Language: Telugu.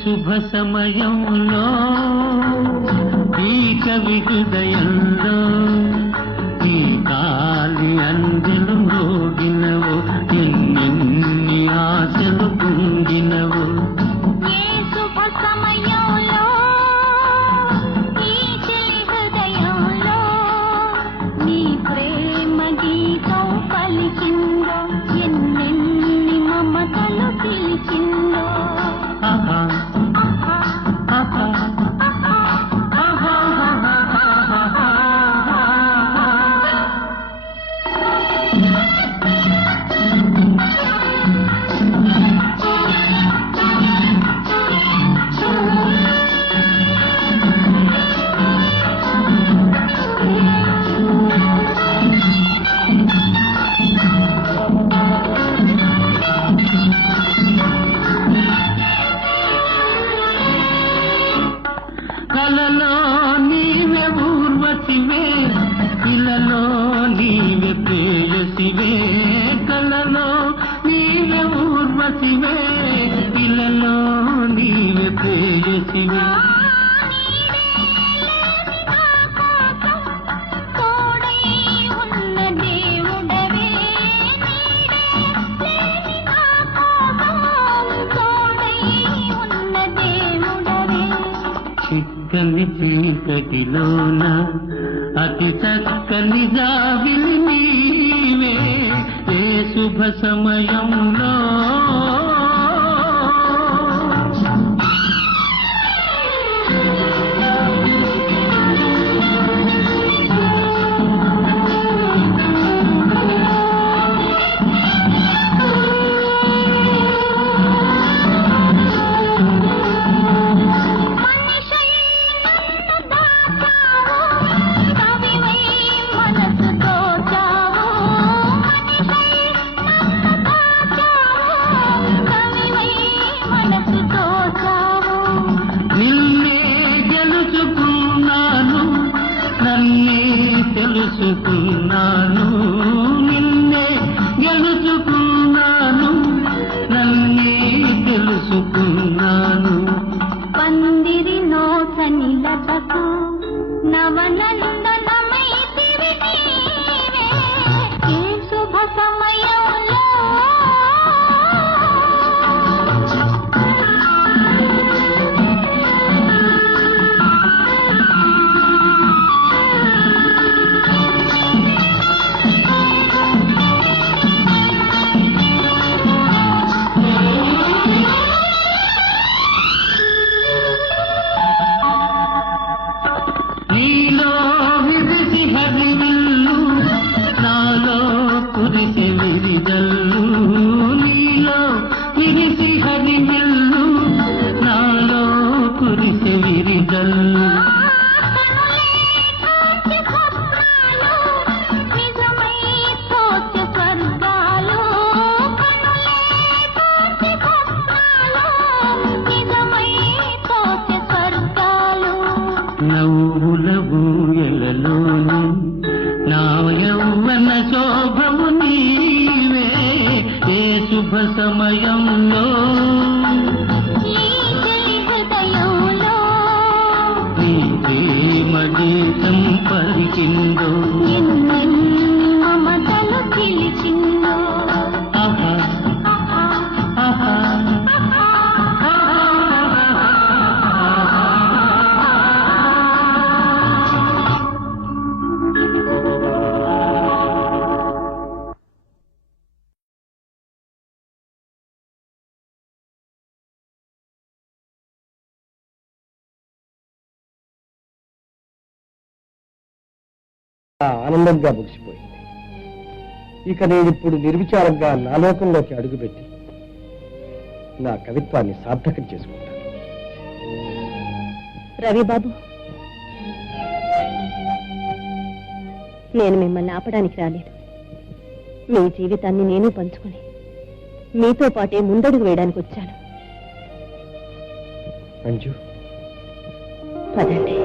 శుభ సమయంలో ఈ కవి హృదయంలో ఈ కాలి అందెలు మోగినవు ఎన్నెన్ని ఆశలు పొందినవు. ఏ శుభ సమయంలో ఈ చెలి హృదయంలో నీ ప్రేమ గీతం పలికిందో ఎన్నెన్ని మమతలు పిలిచిందో. ఆహా ఆహా కలలో నీవే ఊర్వశివే ఇలలో నీవే ప్రేయసివే. కలలో నీవే ఊర్వశివే ఇలలో నీవే ప్రేయసివే. చిక్కని చీకటిలోన అతి చక్కని జాబిలి నీవే ఏ శుభ సమయంలో. తెలుసుకున్నాను నిన్నే గెలుచుకున్నాను నన్నే తెలుసుకున్నాను. పందిరి నోచని లతకు నవనందనమై తిరిగివే ఈ శుభ సమయంలో. నీలో విరిసి హరివిల్లు నాలో కురిసి విరిజల్లు. నీలో విరిసి హరివిల్లు నాలో కురిసి విరిజల్లు. నవ్వుల ఊయలలోని నా యౌవన శోభము నీవే ఏ శుభ సమయంలో. నీ ప్రేమ గీతం పలికిందో మమతలు పిలిచిందో. ఆహా ఆహా ఆనందంగా ముగిసిపోయింది. ఇక నేనిప్పుడు నిర్విచారంగా నా లోకంలోకి అడుగుపెట్టి నా కవిత్వాన్ని సార్థకం చేసుకుంటాను. రవి బాబు, నేను మిమ్మల్ని ఆపడానికి రాలేదు. మీ జీవితాన్ని నేను పంచుకొని మీతో పాటే ముందడుగు వేయడానికి వచ్చాను. అంజు, పదండి.